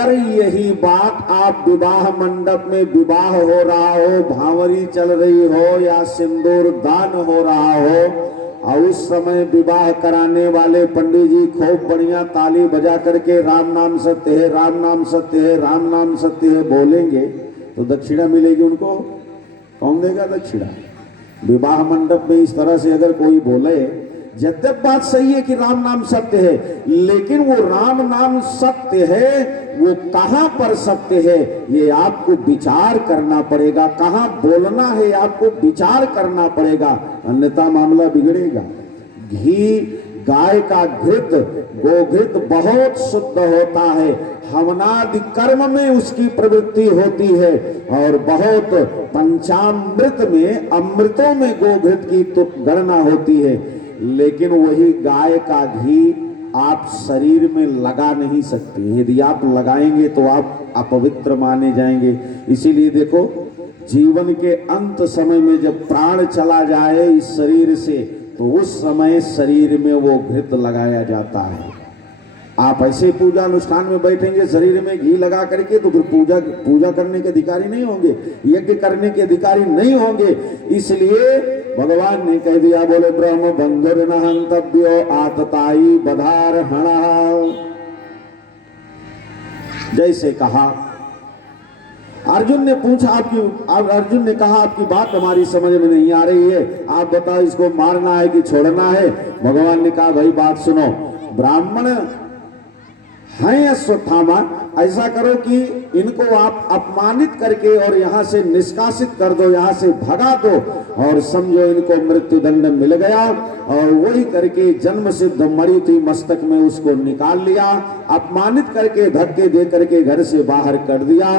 अधिकतर यही बात आप विवाह मंडप में विवाह हो रहा हो, भांवरी चल रही हो या सिंदूर दान हो रहा हो, और उस समय विवाह कराने वाले पंडित जी खूब बढ़िया ताली बजा करके राम नाम सत्य है, राम नाम सत्य है, राम नाम सत्य है बोलेंगे तो दक्षिणा मिलेगी उनको? कौन देगा दक्षिणा? विवाह मंडप में इस तरह से अगर कोई बोले, यद्यप बात सही है कि राम नाम सत्य है, लेकिन वो राम नाम सत्य है, वो कहां पर सत्य है ये आपको विचार करना पड़ेगा। कहां बोलना है आपको विचार करना पड़ेगा, अन्यथा मामला बिगड़ेगा। घी, गाय का घृत, गोघृत बहुत शुद्ध होता है, हवनादि कर्म में उसकी प्रवृत्ति होती है, और बहुत पंचामृत में, अमृतों में गोघृत की तो गणना होती है। लेकिन वही गाय का घी आप शरीर में लगा नहीं सकते, यदि आप लगाएंगे तो आप अपवित्र माने जाएंगे। इसीलिए देखो, जीवन के अंत समय में जब प्राण चला जाए इस शरीर से, तो उस समय शरीर में वो घृत लगाया जाता है। आप ऐसे पूजा अनुष्ठान में बैठेंगे शरीर में घी लगा करके, तो फिर पूजा करने के अधिकारी नहीं होंगे, यज्ञ करने के अधिकारी नहीं होंगे। इसलिए भगवान ने कह दिया, बोले ब्रह्म बंधुर न हंतव्यो आतताई बधार हणा। जैसे कहा अर्जुन ने पूछा, अर्जुन ने कहा आपकी बात हमारी समझ में नहीं आ रही है, आप बताओ इसको मारना है कि छोड़ना है? भगवान ने कहा भाई बात सुनो, ब्राह्मण हैं अश्वत्थामा, ऐसा करो कि इनको आप अपमानित करके और यहाँ से निष्कासित कर दो, यहाँ से भगा दो, और समझो इनको मृत्यु दंड मिल गया। और वही करके जन्म सिद्ध मणि थी मस्तक में, उसको निकाल लिया, अपमानित करके धक्के दे करके घर से बाहर कर दिया।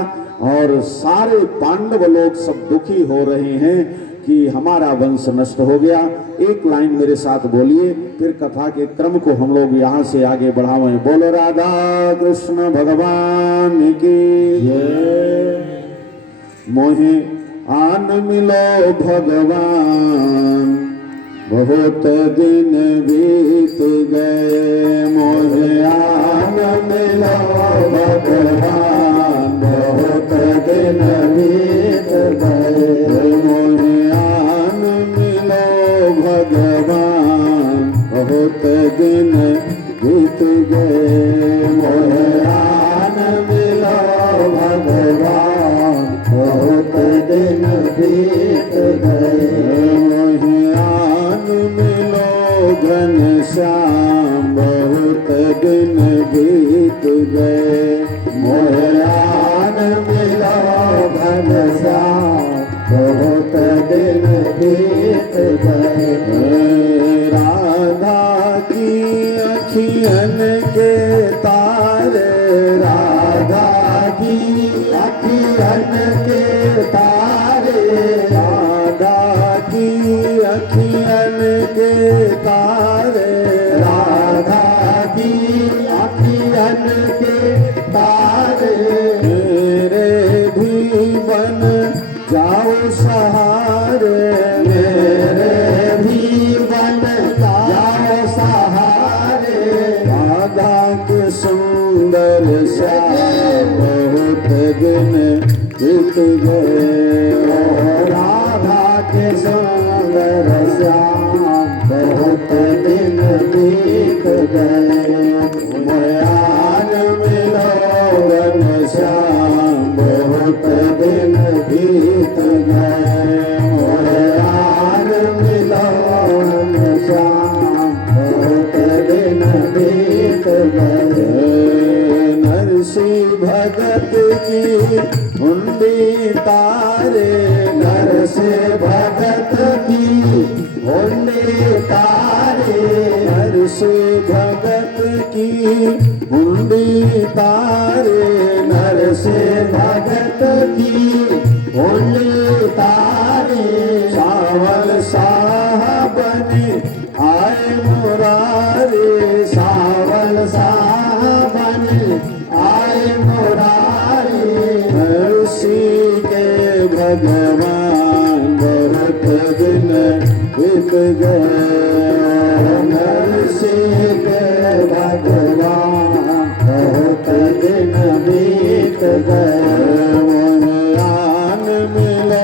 और सारे पांडव लोग सब दुखी हो रहे हैं कि हमारा वंश नष्ट हो गया। एक लाइन मेरे साथ बोलिए, फिर कथा के क्रम को हम लोग यहाँ से आगे बढ़ावें। बोलो राधा कृष्ण भगवान की जय। मोहे आन मिलो भगवान, बहुत दिन बीत गए। मोहे आन मिलो भगवान, बहुत दिन बीत गए। मोहे आन मिलो भगवान, बहुत दिन बीत गए। मोहे आन मिलो भगवान, बहुत दिन बीत गए। मोहे आन मिलो घनश्याम, बहुत दिन बीत गए। मोहे आन मिलो घनश्याम, बहुत दिन बीत गए। राधा की अखियन के तारे, राधा की अखियन के तारे, राधा की अखियन के तारे, राधा की अखियन के तारे। मेरे भी बन जाओ सहारे, मेरे भी बन जाओ सहारे। राधा के सुंदर श्याम, बहुत दिन बीत गए। राधा के सुंदर श्याम, बहुत दिन बीत गए। मोयान मिलो घनश्याम, बहुत दिन बीत गए। मोयान मिलो घनश्याम, बहुत दिन बीत गए। नरसी भगत की हुंडी तारे, नरसी भगत की हुंडी तारे, नरसी भगत की हुंडी तारे, नरसी भगत की हुंडी तारे। सावल साहबनी आए मुरारे, सावल साहबनी आए मुरारे। नरसी के भगवान, बहुत दिन बीत गए। नरसी के भगवान, बहुत दिन बीत गए। मोहयान मिलो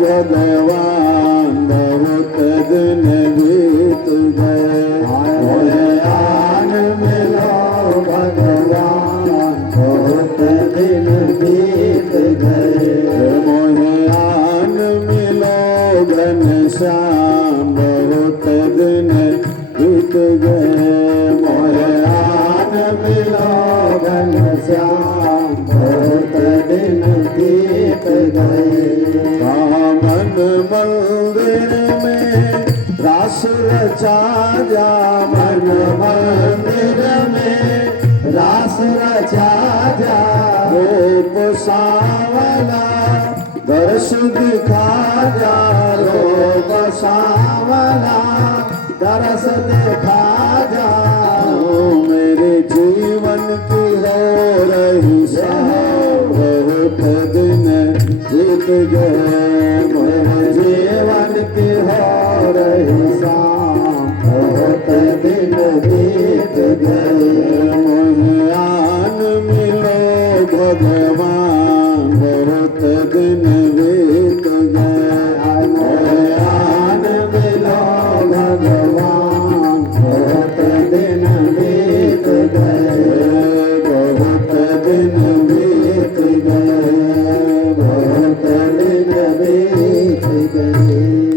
भगवान बहुत दिन बीत गए। मोहयान मिलो भगवान बहुत दिन बीत गए। मोहयान मिलो घनश्याम बहुत दिन बीत गए। मोहयान मिलो घनश्याम बहुत दिन बीत गए। कामन मंदिर में रास रचा जा। मन मंदिर में रास रचा जा। रूप सावला दर्श दिखा जा। रूप सावला दरस देखा जा। मेरे जीवन की हो रही शाम बहुत दिन बीत गए। मेरे जीवन की हो रही शाम बहुत दिन बीत गए। मोहयान मिलो भगवान बहुत दिन बीत गए। मोहयान मिलो भगवान बहुत दिन बीत गए। बहुत दिन बीत गए। बहुत दिन बीत गए।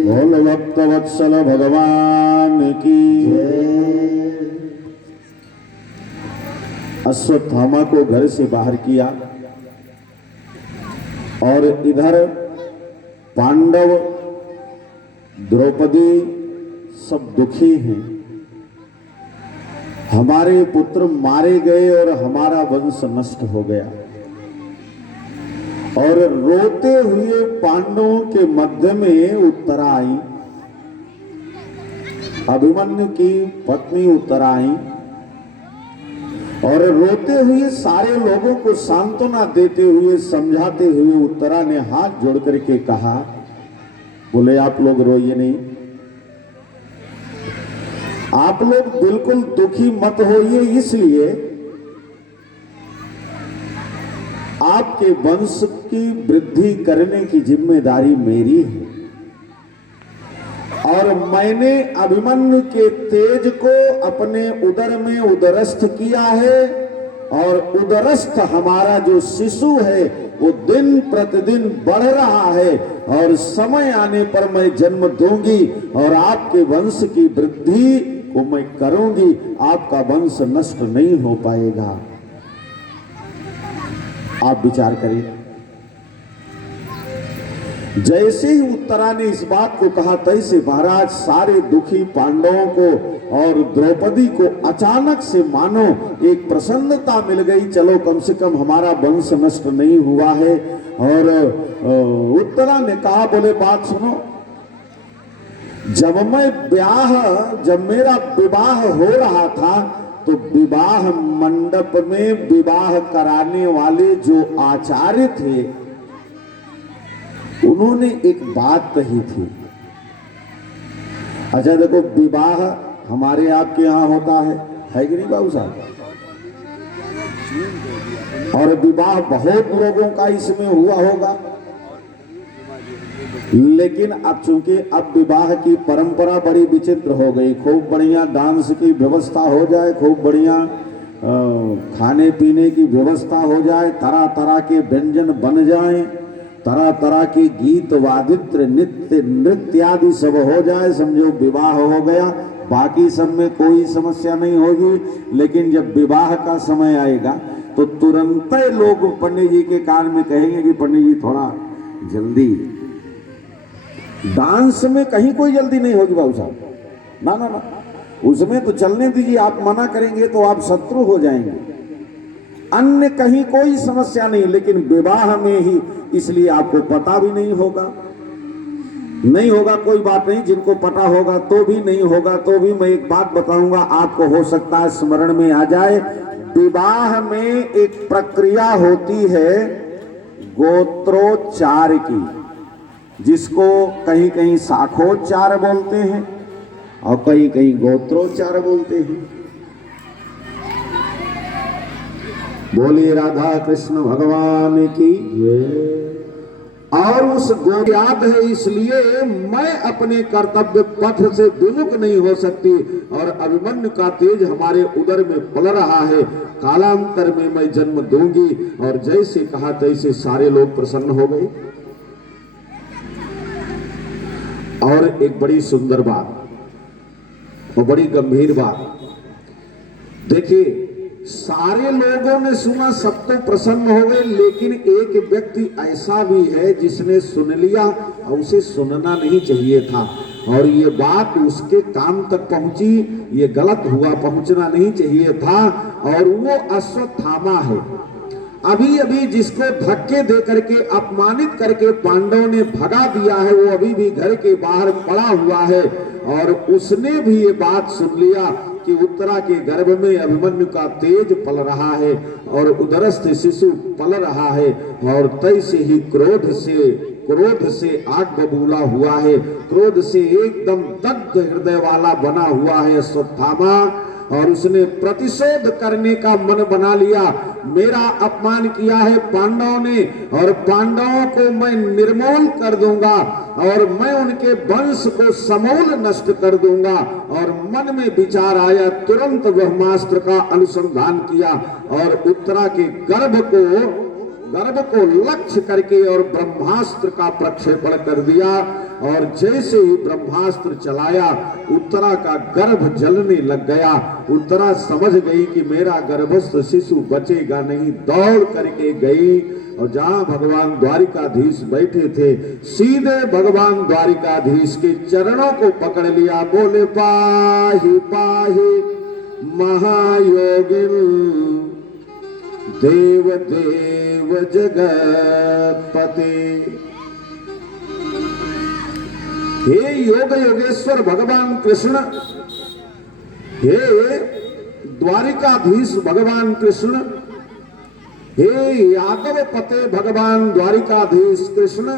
बोल भक्त वत्सल भगवान की। अश्वत्थामा को घर से बाहर किया और इधर पांडव द्रौपदी सब दुखी हैं। हमारे पुत्र मारे गए और हमारा वंश नष्ट हो गया। और रोते हुए पांडवों के मध्य में उत्तरा आई। अभिमन्यु की पत्नी उत्तरा आई और रोते हुए सारे लोगों को सांत्वना देते हुए समझाते हुए उत्तरा ने हाथ जोड़ करके कहा, बोले आप लोग रोइए नहीं, आप लोग बिल्कुल दुखी मत होइए, इसलिए आपके वंश की वृद्धि करने की जिम्मेदारी मेरी है। और मैंने अभिमन्यु के तेज को अपने उदर में उदरस्थ किया है और उदरस्थ हमारा जो शिशु है वो दिन प्रतिदिन बढ़ रहा है और समय आने पर मैं जन्म दूंगी और आपके वंश की वृद्धि को मैं करूंगी, आपका वंश नष्ट नहीं हो पाएगा। आप विचार करिए। जैसे ही उत्तरा ने इस बात को कहा तैसे महाराज सारे दुखी पांडवों को और द्रौपदी को अचानक से मानो एक प्रसन्नता मिल गई, चलो कम से कम हमारा वंश नष्ट नहीं हुआ है। और उत्तरा ने कहा, बोले बात सुनो, जब मेरा विवाह हो रहा था तो विवाह मंडप में विवाह कराने वाले जो आचार्य थे उन्होंने एक बात कही थी। अच्छा देखो, विवाह हमारे आपके यहां होता है कि नहीं बाबू साहब? और विवाह बहुत लोगों का इसमें हुआ होगा, लेकिन अब चूंकि अब विवाह की परंपरा बड़ी विचित्र हो गई। खूब बढ़िया डांस की व्यवस्था हो जाए, खूब बढ़िया खाने पीने की व्यवस्था हो जाए, तरह तरह के व्यंजन बन जाएं, तरह तरह के गीत वादित्र नृत्य आदि सब हो जाए, समझो विवाह हो गया। बाकी सब में कोई समस्या नहीं होगी, लेकिन जब विवाह का समय आएगा तो तुरंत लोग पंडित जी के कान में कहेंगे कि पंडित जी थोड़ा जल्दी। डांस में कहीं कोई जल्दी नहीं होगी बाबू साहब, ना ना ना, उसमें तो चलने दीजिए। आप मना करेंगे तो आप शत्रु हो जाएंगे। अन्य कहीं कोई समस्या नहीं, लेकिन विवाह में ही, इसलिए आपको पता भी नहीं होगा। नहीं होगा कोई बात नहीं, जिनको पता होगा तो भी, नहीं होगा तो भी। मैं एक बात बताऊंगा आपको, हो सकता है स्मरण में आ जाए। विवाह में एक प्रक्रिया होती है गोत्रोच्चार की, जिसको कहीं कहीं शाखोच्चार बोलते हैं और कहीं कहीं गोत्रोच्चार बोलते हैं। बोलिए राधा कृष्ण भगवान की। और उस गो याद है, इसलिए मैं अपने कर्तव्य पथ से विमुख नहीं हो सकती और अभिमन्यु का तेज हमारे उदर में पल रहा है। कालांतर में मैं जन्म दूंगी। और जैसे कहा तैसे सारे लोग प्रसन्न हो गए। और एक बड़ी सुंदर बात और बड़ी गंभीर बात देखिए, सारे लोगों ने सुना, सब तो प्रसन्न हो गए, लेकिन एक व्यक्ति ऐसा भी है जिसने सुन लिया और उसे सुनना नहीं चाहिए था और ये बात उसके कान तक पहुंची। ये गलत हुआ, पहुंचना नहीं चाहिए था। और वो अश्वत्थामा है। अभी अभी जिसको धक्के दे करके अपमानित करके पांडवों ने भगा दिया है, वो अभी भी घर के बाहर पड़ा हुआ है। और उसने भी ये बात सुन लिया कि उत्तरा के गर्भ में अभिमन्यु का तेज पल रहा है और उदरस्थ शिशु पल रहा है। और तैसे ही क्रोध से आग बबूला हुआ है, क्रोध से एकदम दग्ध हृदय वाला बना हुआ है अश्वत्थामा। और उसने प्रतिशोध करने का मन बना लिया। मेरा अपमान किया है पांडवों ने और पांडवों को मैं निर्मूल कर दूंगा और मैं उनके वंश को समूल नष्ट कर दूंगा। और मन में विचार आया, तुरंत ब्रह्मास्त्र का अनुसंधान किया और उत्तरा के गर्भ को लक्ष्य करके और ब्रह्मास्त्र का प्रक्षेपण कर दिया। और जैसे ही ब्रह्मास्त्र चलाया, उत्तरा का गर्भ जलने लग गया। उत्तरा समझ गई कि मेरा गर्भस्थ शिशु बचेगा नहीं, दौड़ करके गई और जहां भगवान द्वारिकाधीश बैठे थे, सीधे भगवान द्वारिकाधीश के चरणों को पकड़ लिया। बोले पाहि पाहि महायोगिन देव देव जगतपते। हे योग योगेश्वर भगवान कृष्ण, हे द्वारिकाधीश भगवान कृष्ण, हे यादव पते भगवान द्वारिकाधीश कृष्ण,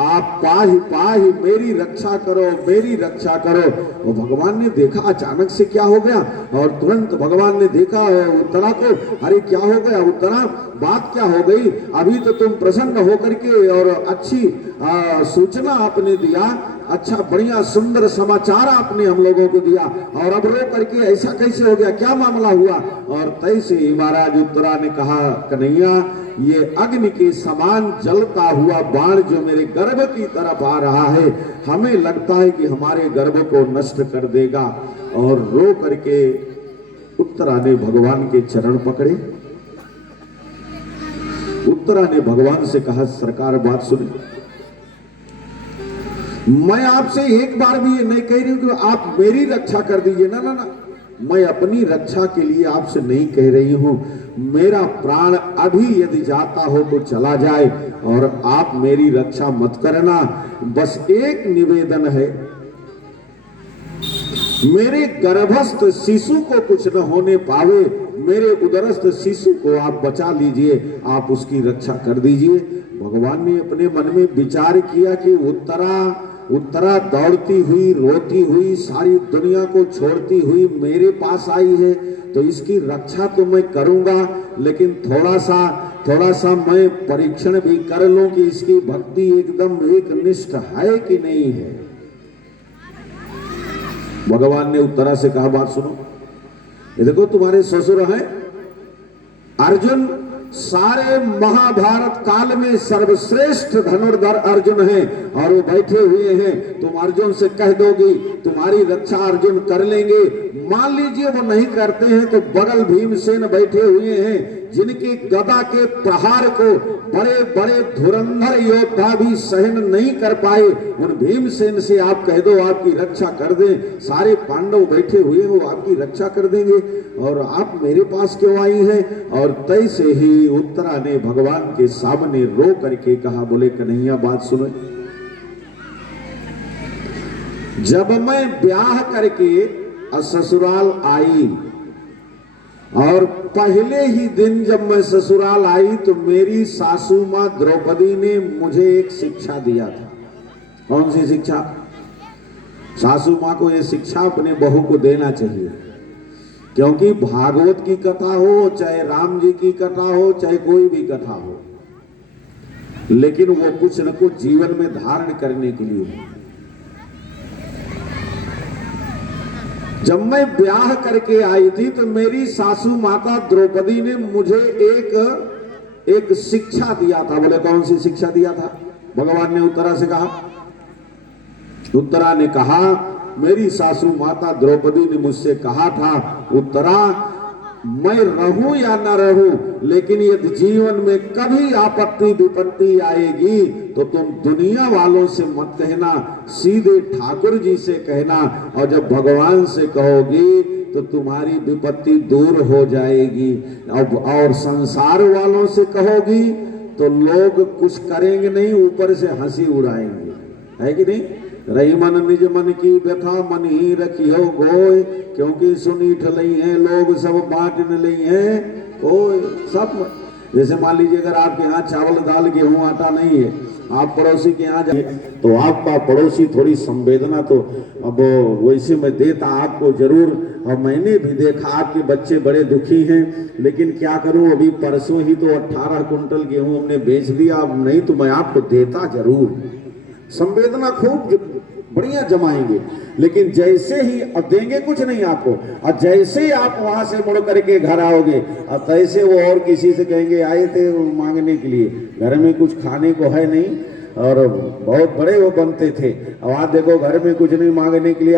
आप पाहि पाहि मेरी रक्षा करो, मेरी रक्षा करो। और भगवान ने देखा अचानक से क्या हो गया और तुरंत भगवान ने देखा उत्तरा को, अरे क्या हो गया उत्तरा, बात क्या हो गई? अभी तो तुम प्रसन्न होकर के और अच्छी सूचना आपने दिया, अच्छा बढ़िया सुंदर समाचार आपने हम लोगों को दिया और अब रो करके ऐसा कैसे हो गया, क्या मामला हुआ? और तैसे ही महाराज उत्तरा ने कहा, कन्हैया ये अग्नि के समान जलता हुआ बाण जो मेरे गर्भ की तरफ आ रहा है, हमें लगता है कि हमारे गर्भ को नष्ट कर देगा। और रो करके उत्तरा ने भगवान के चरण पकड़े। उत्तरा ने भगवान से कहा, सरकार बात सुनिए, मैं आपसे एक बार भी ये नहीं कह रही हूं कि आप मेरी रक्षा कर दीजिए, ना ना ना, मैं अपनी रक्षा के लिए आपसे नहीं कह रही हूं। मेरा प्राण अभी यदि जाता हो तो चला जाए और आप मेरी रक्षा मत करना। बस एक निवेदन है, मेरे गर्भस्थ शिशु को कुछ न होने पावे, मेरे उदरस्थ शिशु को आप बचा लीजिए, आप उसकी रक्षा कर दीजिए। भगवान ने अपने मन में विचार किया कि उत्तरा दौड़ती हुई, रोती हुई, सारी दुनिया को छोड़ती हुई मेरे पास आई है, तो इसकी रक्षा तो मैं करूंगा, लेकिन थोड़ा सा मैं परीक्षण भी कर लूं कि इसकी भक्ति एकदम एकनिष्ठ है कि नहीं है। भगवान ने उत्तरा से कहा, बात सुनो, ये देखो तुम्हारे ससुर हैं अर्जुन, सारे महाभारत काल में सर्वश्रेष्ठ धनुर्धर अर्जुन हैं और वो बैठे हुए हैं। तुम अर्जुन से कह दोगी तुम्हारी रक्षा अर्जुन कर लेंगे। मान लीजिए वो नहीं करते हैं तो बगल भीमसेन बैठे हुए हैं, जिनकी गदा के प्रहार को बड़े बड़े धुरंधर योद्धा भी सहन नहीं कर पाए, उन भीमसेन से आप कह दो आपकी रक्षा कर दें। सारे पांडव बैठे हुए हो, आपकी रक्षा कर देंगे और आप मेरे पास क्यों आई हैं? और तैसे ही उत्तरा ने भगवान के सामने रो करके कहा, बोले कन्हैया बात सुनो, जब मैं ब्याह करके ससुराल आई और पहले ही दिन जब मैं ससुराल आई तो मेरी सासू मां द्रौपदी ने मुझे एक शिक्षा दिया था। कौन सी शिक्षा? सासू मां को यह शिक्षा अपने बहू को देना चाहिए क्योंकि भागवत की कथा हो, चाहे राम जी की कथा हो, चाहे कोई भी कथा हो, लेकिन वो कुछ न कुछ जीवन में धारण करने के लिए है। जब मैं ब्याह करके आई थी तो मेरी सासू माता द्रौपदी ने मुझे एक शिक्षा दिया था। बोले कौन सी शिक्षा दिया था? भगवान ने उत्तरा से कहा, उत्तरा ने कहा, मेरी सासू माता द्रौपदी ने मुझसे कहा था, उत्तरा मैं रहूं या न रहूं, लेकिन यदि जीवन में कभी आपत्ति विपत्ति आएगी तो तुम दुनिया वालों से मत कहना, सीधे ठाकुर जी से कहना, और जब भगवान से कहोगी तो तुम्हारी विपत्ति दूर हो जाएगी। अब और संसार वालों से कहोगी तो लोग कुछ करेंगे नहीं, ऊपर से हंसी उड़ाएंगे, है कि नहीं? रही मन निज मन की व्यथा, मन ही रखियो गोय, क्योंकि सुनी ठलई है लोग सब बांट न लई है कोई सब। जैसे मान लीजिए अगर आपके यहाँ चावल दाल गेहूं आटा नहीं है, आप पड़ोसी के यहाँ जाए तो आपका पड़ोसी थोड़ी संवेदना तो अब वैसे मैं देता आपको जरूर। और मैंने भी देखा आपके बच्चे बड़े दुखी हैं, लेकिन क्या करूं, अभी परसों ही तो 18 कुंटल गेहूं हमने बेच दिया, अब नहीं तो मैं आपको देता जरूर। संवेदना खूब बढ़िया जमाएंगे, लेकिन जैसे ही अब देंगे कुछ नहीं आपको, और जैसे ही आप वहां से मुड़ करके घर आओगे और तैसे वो और किसी से कहेंगे आए थे मांगने के लिए, घर में कुछ खाने को है नहीं, और बहुत बड़े वो बनते थे, अब आप देखो घर में कुछ नहीं मांगने के लिए आए।